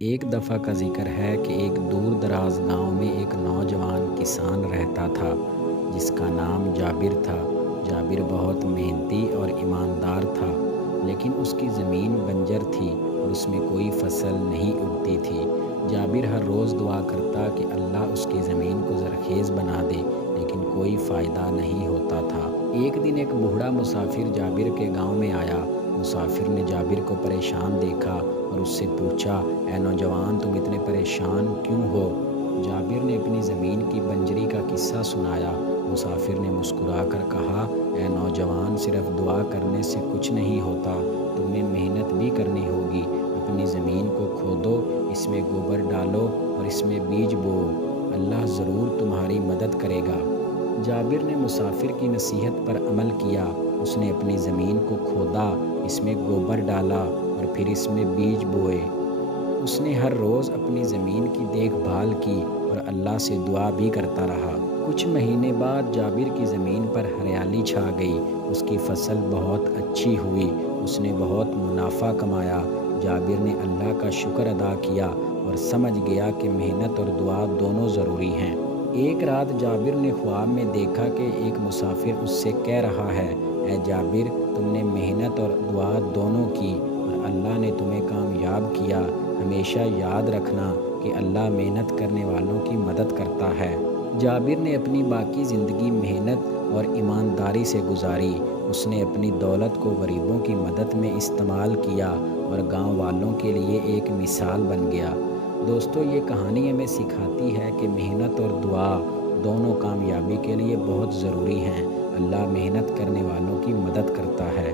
ایک دفعہ کا ذکر ہے کہ ایک دور دراز گاؤں میں ایک نوجوان کسان رہتا تھا جس کا نام جابر تھا۔ جابر بہت محنتی اور ایماندار تھا، لیکن اس کی زمین بنجر تھی اور اس میں کوئی فصل نہیں اگتی تھی۔ جابر ہر روز دعا کرتا کہ اللہ اس کی زمین کو زرخیز بنا دے، لیکن کوئی فائدہ نہیں ہوتا تھا۔ ایک دن ایک بوڑھا مسافر جابر کے گاؤں میں آیا۔ مسافر نے جابر کو پریشان دیکھا اور اس سے پوچھا، اے نوجوان، تم اتنے پریشان کیوں ہو؟ جابر نے اپنی زمین کی بنجری کا قصہ سنایا۔ مسافر نے مسکرا کر کہا، اے نوجوان، صرف دعا کرنے سے کچھ نہیں ہوتا، تمہیں محنت بھی کرنی ہوگی۔ اپنی زمین کو کھودو، اس میں گوبر ڈالو اور اس میں بیج بو، اللہ ضرور تمہاری مدد کرے گا۔ جابر نے مسافر کی نصیحت پر عمل کیا۔ اس نے اپنی زمین کو کھودا، اس میں گوبر ڈالا اور پھر اس میں بیج بوئے۔ اس نے ہر روز اپنی زمین کی دیکھ بھال کی اور اللہ سے دعا بھی کرتا رہا۔ کچھ مہینے بعد جابر کی زمین پر ہریالی چھا گئی۔ اس کی فصل بہت اچھی ہوئی، اس نے بہت منافع کمایا۔ جابر نے اللہ کا شکر ادا کیا اور سمجھ گیا کہ محنت اور دعا دونوں ضروری ہیں۔ ایک رات جابر نے خواب میں دیکھا کہ ایک مسافر اس سے کہہ رہا ہے، اے جابر، تم نے محنت اور دعا دونوں کی اور اللہ نے تمہیں کامیاب کیا۔ ہمیشہ یاد رکھنا کہ اللہ محنت کرنے والوں کی مدد کرتا ہے۔ جابر نے اپنی باقی زندگی محنت اور ایمانداری سے گزاری۔ اس نے اپنی دولت کو غریبوں کی مدد میں استعمال کیا اور گاؤں والوں کے لیے ایک مثال بن گیا۔ دوستو، یہ کہانی ہمیں سکھاتی ہے کہ محنت اور دعا دونوں کامیابی کے لیے بہت ضروری ہیں۔ اللہ محنت کرنے والوں کی مدد کرتا ہے۔